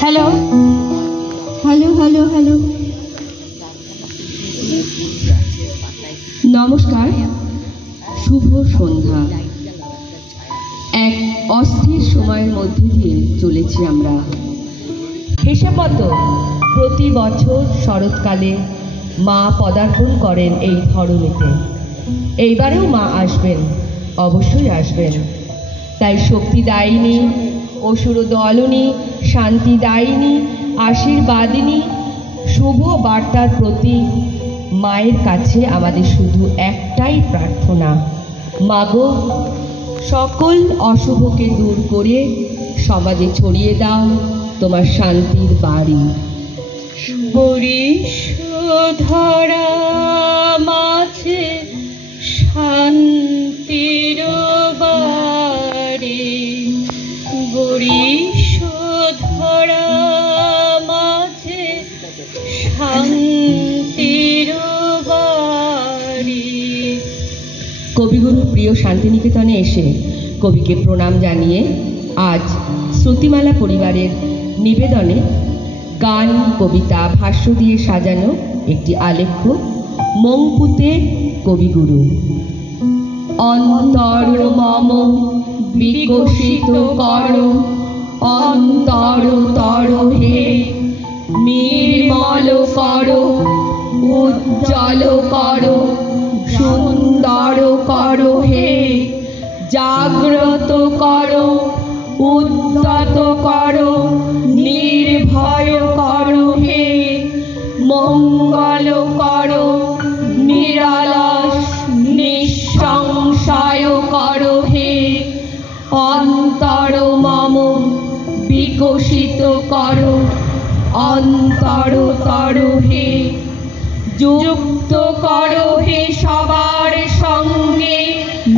Hello hello hello hello, নমস্কার, শুভ সন্ধ্যা। এক অস্থির সময়ের মধ্যে দিয়ে চলেছি আমরা। হিসাব মতো প্রতি বছর শরৎকালে মা পদার্পণ করেন এই ধরনীতে। এইবারেও মা আসবেন, অবশ্যই আসবেন। তাই শক্তিদায়িনী, অসুরদলনী, শান্তিদায়িনী, আশীর্বাদিনী শুভ বার্তার প্রতি মায়ের কাছে আমাদের শুধু একটাই প্রার্থনা, মাগো সকল অশুভকে দূর করে সমাজে ছড়িয়ে দাও তোমার শান্তির বাড়ি। বরিশধরা মাঝে শান্তির বাড়ি, বরিশধরা মাঝে শান্তির বাড়ি। কবিগুরু প্রিয় শান্তিনিকেতনে এসে কবিকে প্রণাম জানিয়ে আজ শ্রুতিমালা পরিবারের নিবেদনে গান, কবিতা, ভাষ্য দিয়ে সাজানো একটি আলেখ্য মঙ্কুতে কবিগুরু। অন্তর মম বিকশিত কর, অন্তর তর হে নির্মল কর, উজ্জ্বল কর, সুন্দর কর হে, জাগ্রত কর, উদ্যত কর, নির্ভয় কর হে, মঙ্গল কর, নিরালস নিঃসংশয় কর হে, অন্তর মম বিকশিত কর, অন্তর তর হে, যুক্ত কর হে সবার সঙ্গে,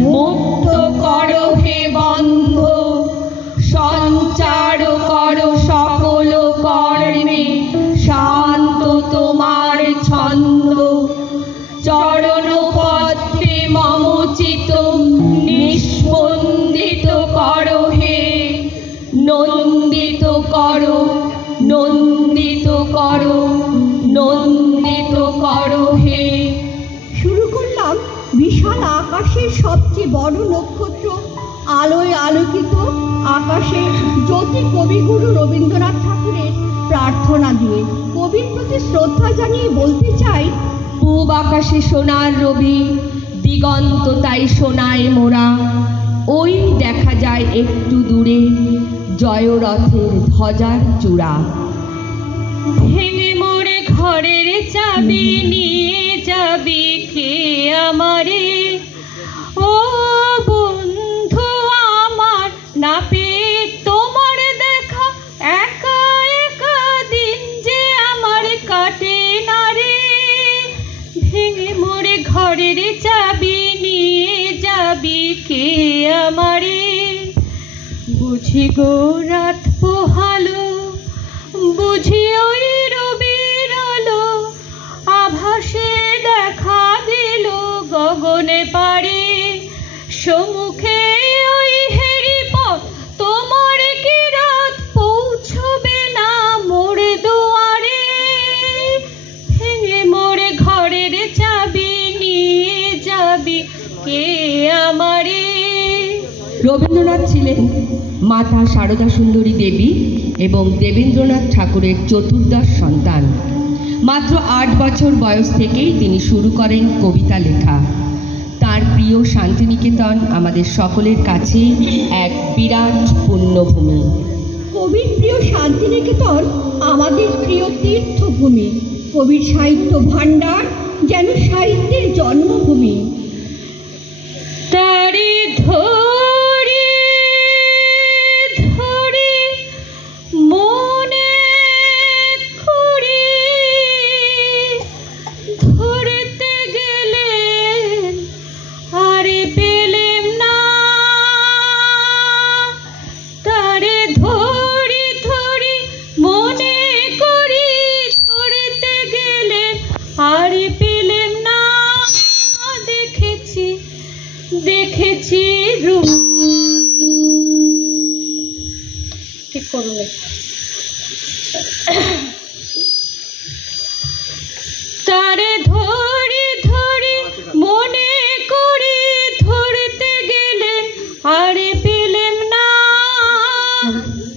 মুক্ত কর হে বন্ধ, সঞ্চার কর সকল কর্মে, শান্ত তোমার ছন্দ, চরণ পদ্মে মম চিত নিস্পন্দিত কর হে, নন্দিত কর, নন্দিত কর, নন্দিত কর হে। শুরু করলাম বিশাল আকাশের সবচেয়ে বড় নক্ষত্র, আলোয় আলোকিত আকাশে জ্যোতি কবিগুরু রবীন্দ্রনাথ ঠাকুরের প্রার্থনা দিয়ে। কবির প্রতি শ্রদ্ধা জানিয়ে বলতে চাই, পূব আকাশে সোনার রবি, দিগন্ত তাই সোনায় মোড়া, ওই দেখা যায় একটু দূরে জয়রথের ধ্বজার চূড়া। ভেঙে মোড়ে ঘরের চাবি নিয়ে যাবি কে আমারে, ও বন্ধু আমার, না পেয়ে তোমার দেখা একা একা দিন যে আমার কাটে না রে। ভেঙে মোড়ে ঘরের চাবি নিয়ে যাবি কে আমারে, বুঝি গো রাত পোহালো, বুঝি ওই রবির আলো, আভাসে দেখা দিল গগনে পারে, সম্মুখে ওই হেরি পথ, তোমার কি রাত পৌঁছবে না মোর দুয়ারে। ভেঙে মোড়ে ঘরের চাবি নিয়ে যাবি কে আমারে। রবীন্দ্রনাথ ছিলেন মাতা সারদা সুন্দরী দেবী এবং দেবেন্দ্রনাথ ঠাকুরের চতুর্দশ সন্তান। মাত্র 8 বছর বয়স থেকেই তিনি শুরু করেন কবিতা লেখা। তার প্রিয় শান্তিনিকেতন আমাদের সকলের কাছে এক বিরাট পুণ্যভূমি। কবির প্রিয় শান্তিনিকেতন আমাদের প্রিয় তীর্থভূমি। কবির সাহিত্য ভাণ্ডার যেন সাহিত্যের জন্মভূমি। তারে ধরে ধরে মনে করি, ধরতে গেলেন আরে পেলেম না, তারে ধরি ধরি মনে করি, ধরতে গেলেন আরে পেলেম না। দেখেছি দেখেছি রূপ করুন। তারে ধরি ধরি মনে করি ধরতে গেলেন আরে পেলেম না।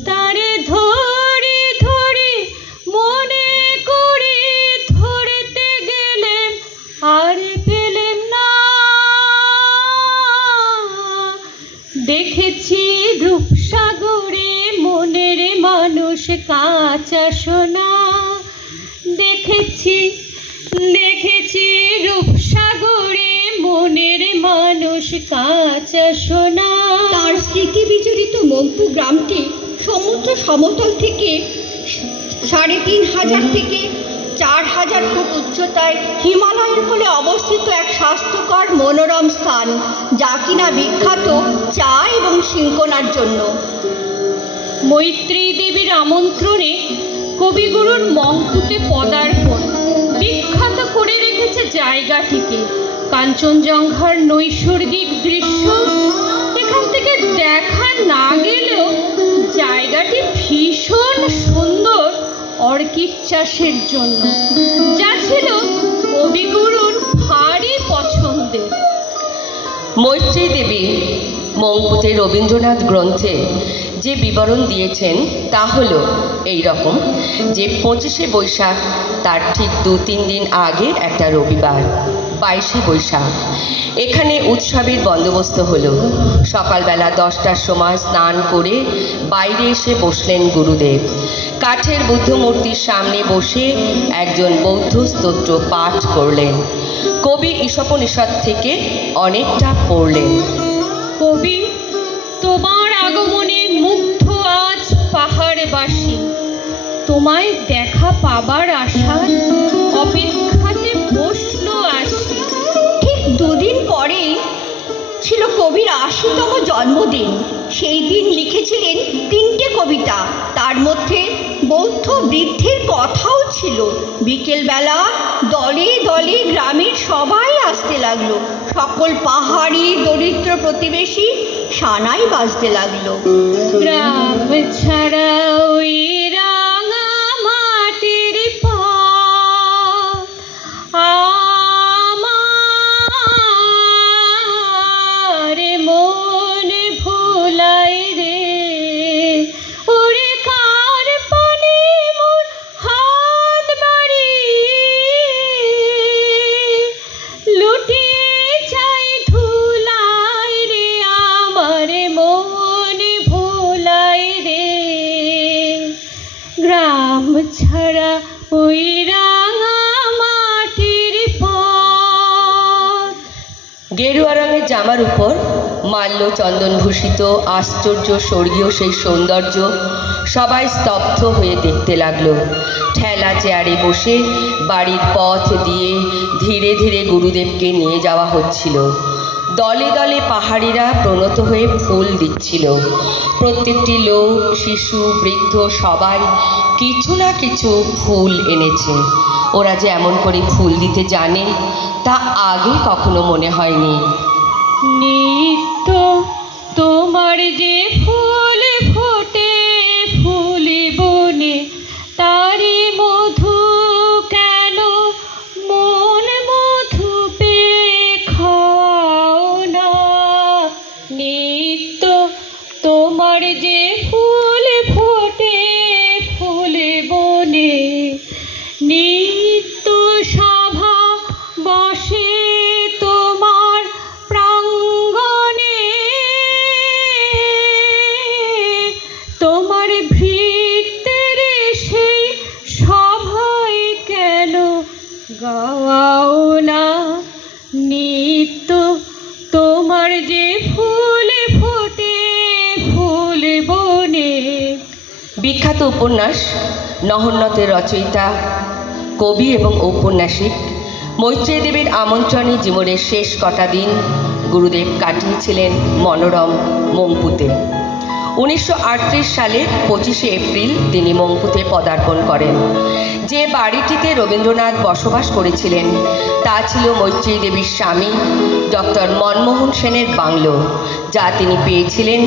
তারে ধরি ধরি মনে করি ধরতে গেলেন আরে পেলেম না। দেখেছি রূপসাগরে মনের মানুষ কাঁচা সোনা। দেখেছি দেখেছি রূপসাগরে মনের মানুষ কাঁচা সোনা। তার স্মৃতি বিজড়িত মঙ্কু গ্রামটি সমুদ্র সমতল থেকে ৩,৫০০ থেকে ৪,০০০ ফুট উচ্চতায় হিমালয়ের কোলে অবস্থিত এক স্বাস্থ্যকর মনোরম স্থান, যা কিনা বিখ্যাত চা এবং সিংকোনার জন্য। মৈত্রেয়ী দেবীর আমন্ত্রণে কবিগুরুর মঙ্কুতে পদার্পণ বিখ্যাত করে রেখেছে জায়গাটিকে। কাঞ্চনজঙ্ঘার নৈসর্গিক দৃশ্য এখান থেকে দেখা না গেলেও জায়গাটি ভীষণ সুন্দর অর্কিড চাষের জন্য, যা ছিল কবিগুরুর ভারী পছন্দের। মৈত্রেয়ী দেবী মঙ্কুতে রবীন্দ্রনাথ গ্রন্থে যে বিবরণ দিয়েছেন তা হলো এই রকম যে 25শে বৈশাখ তার ঠিক 2-3 দিন আগে একটা রবিবার 22শে বৈশাখ এখানে উৎসবের বন্দোবস্ত হলো। সকালবেলা 10টার সময় স্নান করে বাইরে এসে বসলেন গুরুদেব। কাঠের বুদ্ধ মূর্তির সামনে বসে একজন বৌদ্ধ স্তোত্র পাঠ করলেন। কবি ঈশোপনিষদ থেকে অনেকটা পড়লেন। কবি, তোমার আগমনে মুগ্ধ আজ পাহাড়বাসী, তোমায় দেখা পাবার আশায় অপেক্ষাতে বসল আসি। ঠিক 2 দিন পরেই ছিল কবির 80তম জন্মদিন। সেই দিন লিখেছিলেন 3টে কবিতা, তার মধ্যে বৌদ্ধ বৃদ্ধির কথাও ছিল। বিকেলবেলা দলে দলে গ্রামের সবাই আসতে লাগলো। সকল পাহাড়ি দরিদ্র প্রতিবেশী সানাই বাজতে লাগলো। গ্রাম ছাড়া ওই রাঙা মাটির পথ আমার মন ভোলাই রে। ওরে কার পানে মোর হাত বাড়ি লুটিয়ে চাই ধুলাই রে। আমার মন ভোলাই রে। গ্রাম ছাড়া ওই রাঙা মাটির পথ। গেরুয়া রঙের জামার উপর মাল্য চন্দনভূষিত আশ্চর্য স্বর্গীয় সেই সৌন্দর্য সবাই স্তব্ধ হয়ে দেখতে লাগলো। ঠেলা চেয়ারে বসে বাড়ির পথ দিয়ে ধীরে ধীরে গুরুদেবকে নিয়ে যাওয়া হচ্ছিল। দলে দলে পাহাড়িরা প্রণত হয়ে ফুল দিচ্ছিল। প্রত্যেকটি লোক, শিশু, বৃদ্ধ সবাই কিছু না কিছু ফুল এনেছে। ওরা যে এমন করে ফুল দিতে জানে তা আগে কখনো মনে হয়নি। নিত্য তোমার যে ফুল ফোটে ফুল বনে, তারি মধু কেন মন মধু পে খাও না। নিত্য তোমার যে ফুল ফোটে ফুল বনে, নিত্য সভা বসে তোমার প্রাঙ্গণে। তোমার ভৃত্যের সেই সভায় কেন গাও না। নিত্য তোমার যে ফুল ফোটে ফুল বনে। বিখ্যাত উপন্যাস নহন্যতের রচয়িতা, কবি এবং ঔপন্যাসিক মৈত্রেয়ী দেবীর আমন্ত্রণে জীবনের শেষ কটা দিন গুরুদেব কাটিয়েছিলেন মনোরম মঙ্কুতে। 1938 সালের 25শে এপ্রিল তিনি মঙ্কুতে পদার্পণ করেন। যে বাড়িটিতে রবীন্দ্রনাথ বসবাস করেছিলেন তা ছিল মৈত্রেয়ী দেবীর স্বামী ডক্টর মনমোহন সেনের বাংলো, যা তিনি পেয়েছিলেন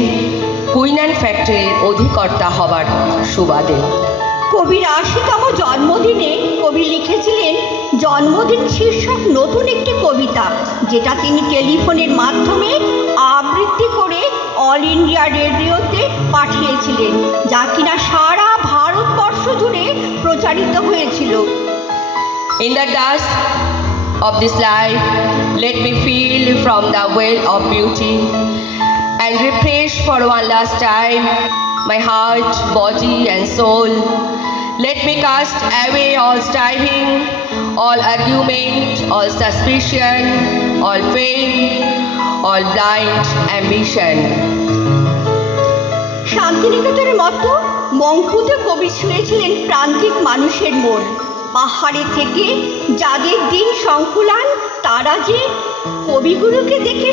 কুইনান ফ্যাক্টরির অধিকর্তা হবার সুবাদে। কবির ৮০তম জন্মদিনে কবি লিখেছিলেন জন্মদিন শীর্ষক নতুন একটি কবিতা, যেটা তিনি টেলিফোনের মাধ্যমে আবৃত্তি করে অল ইন্ডিয়া রেডিওতে পাঠিয়েছিলেন, যা কিনা সারা ভারতবর্ষ জুড়ে প্রচারিত হয়েছিল। In the dusk of this life, let me feel from the well of beauty and refresh for one last time my heart, body and soul. Let me cast away all striving, all argument, all suspicion, all fame, all blind ambition. শান্তিনিকেতনের মতো মঙ্কুতে কবি ছুঁয়েছিলেন প্রান্তিক মানুষের মন। পাহাড়ে থেকে যাদের দিন সংকুলান, তারা যে কবিগুরুকে দেখে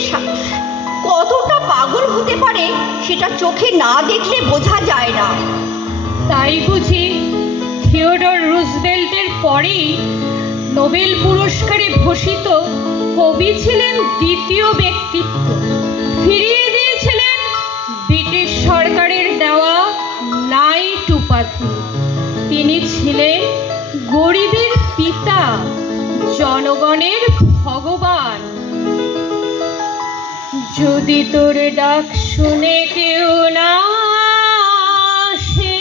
কতটা পাগল হতে পারে সেটা চোখে না দেখলে বোঝা যায় না। তাই বুঝি থিওডর রুজভেল্টের পরেই নোবেল পুরস্কারে ভূষিত কবি ছিলেন দ্বিতীয় ব্যক্তিত্ব। ফিরিয়ে দিয়েছিলেন ব্রিটিশ সরকারের দেওয়া নাইট উপাধি। তিনি ছিলেন গরিবের পিতা, জনগণের ভগবান। যদি তোর ডাক শুনে কেউ না আসে,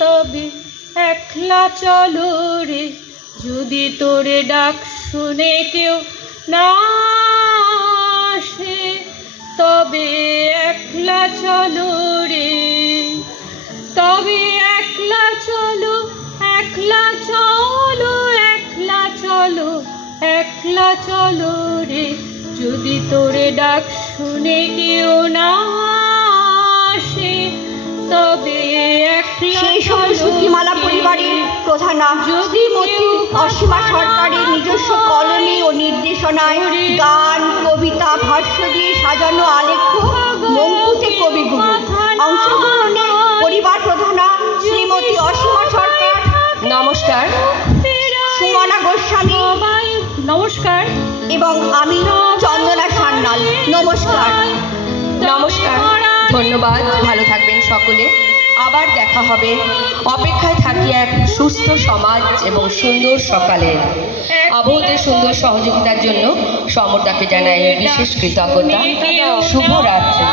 তবে একলা চলো রে। যদি তোর ডাক শুনে কেউ না আসে, তবে একলা চলো রে। তবে একলা চলো, একলা চলো, একলা চলো, একলা চলো রে। যদি তোরে ডাক শুনে কেউ না আসে, তবে সেই সময় সুতিমালা পরিবারের প্রধানা শ্রীমতী অসীমা সরকারের নিজস্ব কলমে ও নির্দেশনায় গান, কবিতা, ভাষ্য দিয়ে সাজানো আলেখ্য মঙ্কুতে কবিগুরু। অংশগ্রহণে পরিবার প্রধানা শ্রীমতী অসীমা সরকার নমস্কার, সুমনা গোস্বামী নমস্কার, এবং আমি চন্দনা সান্যাল নমস্কার। নমস্কার, ধন্যবাদ। ভালো থাকবেন সকলে। আবার দেখা হবে। অপেক্ষায় থাকি এক সুস্থ সমাজ এবং সুন্দর সকালে। আবহদের সুন্দর সহযোগিতার জন্য সমরদাকে জানাই বিশেষ কৃতজ্ঞতা। শুভরাত্রি।